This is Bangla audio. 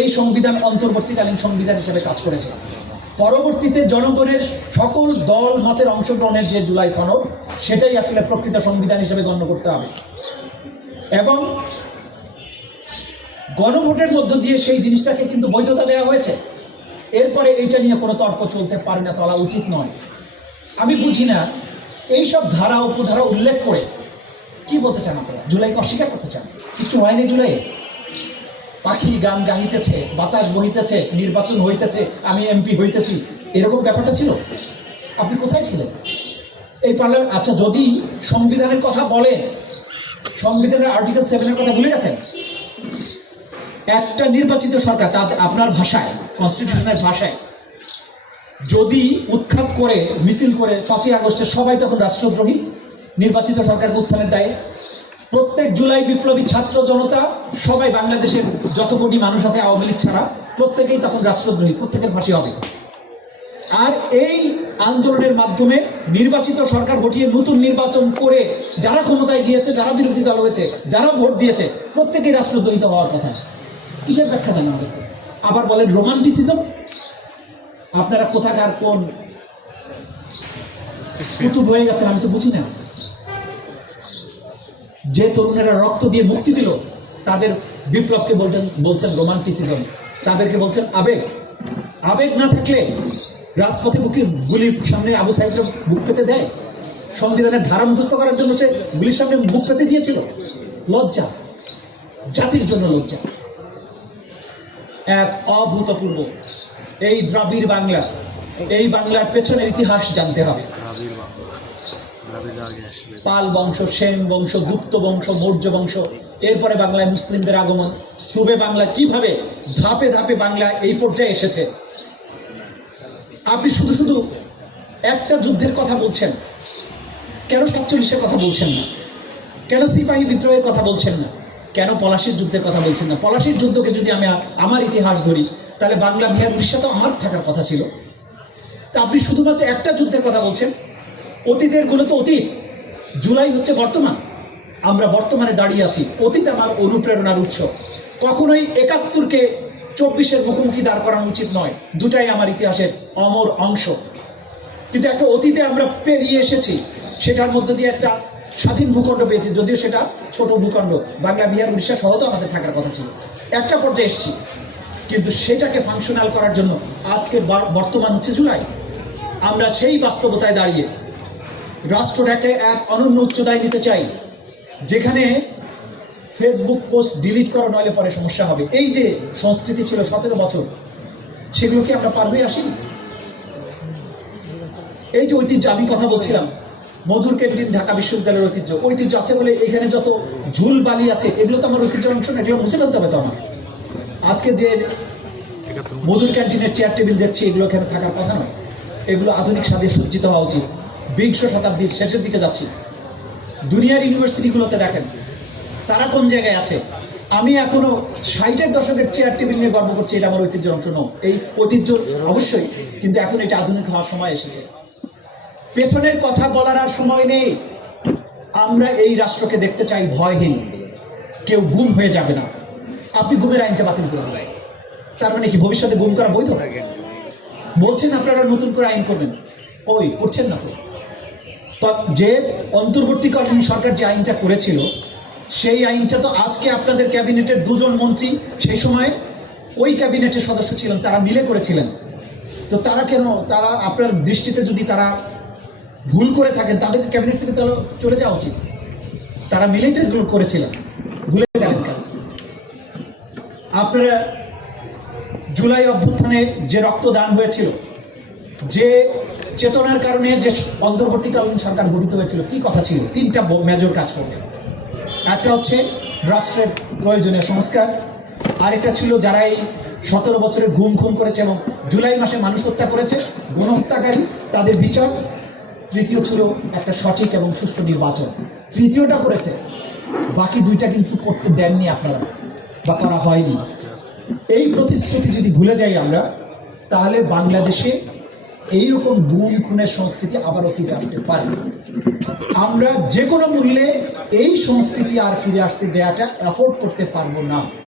এই সংবিধান অন্তর্বর্তীকালীন সংবিধান হিসেবে কাজ করেছে। পরবর্তীতে জনগণের সকল দল মতের অংশগ্রহণের যে জুলাই সনদ, সেটাই আসলে প্রকৃত সংবিধান হিসেবে গণ্য করতে হবে এবং গণভোটের মধ্য দিয়ে সেই জিনিসটাকে কিন্তু বৈধতা দেওয়া হয়েছে। এরপরে এইটা নিয়ে কোনো তর্ক চলতে পারে না, চলা উচিত নয়। আমি বুঝি না এইসব ধারা উপধারা উল্লেখ করে কি বলতে চান আপনারা? জুলাইকে অস্বীকার করতে চান? কিছু হয়নি জুলাই? পাখি গান গাইতেছে, বাতাস বহিতেছে, নির্বাচন হইতেছে, আমি এমপি হইতেছি, এরকম ব্যাপারটা ছিল? আপনি কোথায় ছিলেন এই পার্লামেন্ট? আচ্ছা, যদি সংবিধানের কথা বলেন, সংবিধানের আর্টিকেল 7-এর কথা ভুলে গেছেন? একটা নির্বাচিত সরকার, তা আপনার ভাষায়, কনস্টিটিউশনের ভাষায়, যদি উৎখাত করে মিছিল করে 5ই আগস্টে সবাই তখন রাষ্ট্রদ্রোহী, নির্বাচিত সরকারকে উত্থানের দায়ে। প্রত্যেক জুলাই বিপ্লবী ছাত্র জনতা সবাই, বাংলাদেশের যত কোটি মানুষ আছে আওয়ামী লীগ ছাড়া, প্রত্যেকেই তখন রাষ্ট্রদ্রোহী, প্রত্যেকের ফাঁসি হবে। আর এই আন্দোলনের মাধ্যমে নির্বাচিত সরকার গঠিয়ে নতুন নির্বাচন করে যারা ক্ষমতায় গিয়েছে, যারা বিরোধী দল হয়েছে, যারা ভোট দিয়েছে, প্রত্যেকেই রাষ্ট্রদ্রোহিত হওয়ার কথা। কিসের ব্যাখ্যা দেন আমাদেরকে? আবার বলেন রোমান্টিসিজম। আপনারা কোথাকার কোন কুতুব হয়ে গেছেন আমি তো বুঝি না। যে তরুণেরা রক্ত দিয়ে মুক্তি দিল, তাদের বিপ্লবকে বলছেন রোমান্টিসিজম, তাদেরকে বলছেন আবেগ। আবেগ না থাকলে রাজপথে গুলির সামনে আবু সাইদকে বুক পেতে দেয়? সংবিধানের ধারা মুখস্থ করার জন্য সে গুলির সামনে বুক পেতে দিয়েছিল? লজ্জা, জাতির জন্য লজ্জা। এক অভূতপূর্ব এই দ্রাবিড় বাংলা, এই বাংলার পেছনের ইতিহাস জানতে হবে। পাল বংশ, সেন বংশ, গুপ্ত বংশ, মৌর্য বংশ, এরপরে বাংলায় মুসলিমদের আগমন, সুবে বাংলা, কিভাবে ধাপে ধাপে বাংলা এই পর্যায়ে এসেছে। আপনি শুধু শুধু একটা যুদ্ধের কথা বলছেন, কেন 47-এর কথা বলছেন না? কেন সিপাহী বিদ্রোহের কথা বলছেন না? কেন পলাশীর যুদ্ধের কথা বলছেন না? পলাশীর যুদ্ধকে যদি আমি আমার ইতিহাস ধরি, তাহলে বাংলা, বিহার, উড়িষ্যা তো আমার থাকার কথা ছিল। তা আপনি শুধুমাত্র একটা যুদ্ধের কথা বলছেন। অতীতের গুলো তো অতীত, জুলাই হচ্ছে বর্তমান। আমরা বর্তমানে দাঁড়িয়ে আছি। অতীত আমার অনুপ্রেরণার উৎস। কখনোই 71-কে 24-এর মুখোমুখি দাঁড় করানো উচিত নয়। দুটাই আমার ইতিহাসের অমর অংশ। কিন্তু একটা অতীতে আমরা পেরিয়ে এসেছি, সেটার মধ্যে দিয়ে একটা স্বাধীন ভূখণ্ড পেয়েছি, যদিও সেটা ছোট ভূখণ্ড। বাংলা, বিহার, উড়িষ্যা সহ তো আমাদের থাকার কথা ছিল। একটা পর্যায়ে এসেছি, কিন্তু সেটাকে ফাংশনাল করার জন্য আজকে বর্তমান হচ্ছে জুলাই। আমরা সেই বাস্তবতায় দাঁড়িয়ে রাষ্ট্রটাকে এক অনন্য উচ্চতায় নিতে চাই, যেখানে ফেসবুক পোস্ট ডিলিট করা নইলে পরে সমস্যা হবে। এই যে সংস্কৃতি ছিল 17 বছর, সেগুলোকে আমরা পার হয়ে আসিনি। এই যে ঐতিহ্য, আমি কথা বলছিলাম, মধুর ক্যান্টিন ঢাকা বিশ্ববিদ্যালয়ের ঐতিহ্য আছে বলে এখানে যত ঝুল বালি আছে, এগুলো তো আমার ঐতিহ্যের অংশ না, এগুলো মুছে ফেলতে হবে তো আমার। আজকে যে মধুর ক্যান্টিনের চেয়ার টেবিল দেখছি, এগুলো এখানে থাকার কথা নয়। এগুলো আধুনিক স্বাদে সজ্জিত হওয়া উচিত। 20 শতাব্দীর শেষের দিকে যাচ্ছি। দুনিয়ার ইউনিভার্সিটিগুলোতে দেখেন তারা কোন জায়গায় আছে। আমি এখনো 60-এর দশকের চেয়ার টেবিল নিয়ে গর্ব করছি, এটা আমার ঐতিহ্যের অংশ নয়। এই ঐতিহ্য অবশ্যই, কিন্তু এখন এটা আধুনিক হওয়ার সময় এসেছে। পেছনের কথা বলার আর সময় নেই। আমরা এই রাষ্ট্রকে দেখতে চাই ভয়হীন। কেউ গুম হয়ে যাবে না। আপনি গুমের আইনটা বাতিল করে দেবেন, তার মানে কি ভবিষ্যতে গুম করা বৈধ? বলছেন আপনারা নতুন করে আইন করবেন, ওই করছেন না তো। যে অন্তর্বর্তীকালীন সরকার যে আইনটা করেছিল, সেই আইনটা তো আজকে আপনাদের ক্যাবিনেটের 2 জন মন্ত্রী সেই সময় ওই ক্যাবিনেটের সদস্য ছিলেন, তারা মিলে করেছিলেন। তো তারা কেন, তারা আপনার দৃষ্টিতে যদি তারা ভুল করে থাকেন, তাদেরকে ক্যাবিনেট থেকে তাহলে চলে যাওয়া উচিত। তারা মিলেই তো করেছিলেন, ভুলে গেলেন কেন? আপনারা জুলাই অভ্যুত্থানে যে রক্তদান হয়েছিল, যে চেতনার কারণে যে অন্তর্বর্তীকালীন সরকার গঠিত হয়েছিল, কি কথা ছিল? 3টা মেজর কাজ করবে। একটা হচ্ছে রাষ্ট্রের প্রয়োজনীয় সংস্কার, আরেকটা ছিল যারা এই 17 বছরের গুম খুন করেছে এবং জুলাই মাসে মানুষ হত্যা করেছে, গণহত্যাকারী, তাদের বিচার। তৃতীয় ছিল একটা সঠিক এবং সুষ্ঠু নির্বাচন। তৃতীয়টা করেছে, বাকি 2টা কিন্তু করতে দেননি আপনারা, বা করা হয়নি। এই প্রতিশ্রুতি যদি ভুলে যাই আমরা, তাহলে বাংলাদেশে এইরকম গুম খুনের সংস্কৃতি আবারও ফিরে আসতে পারে। আমরা যে কোনো মূল্যে এই সংস্কৃতি আর ফিরে আসতে দেওয়াটা অ্যাফোর্ড করতে পারবো না।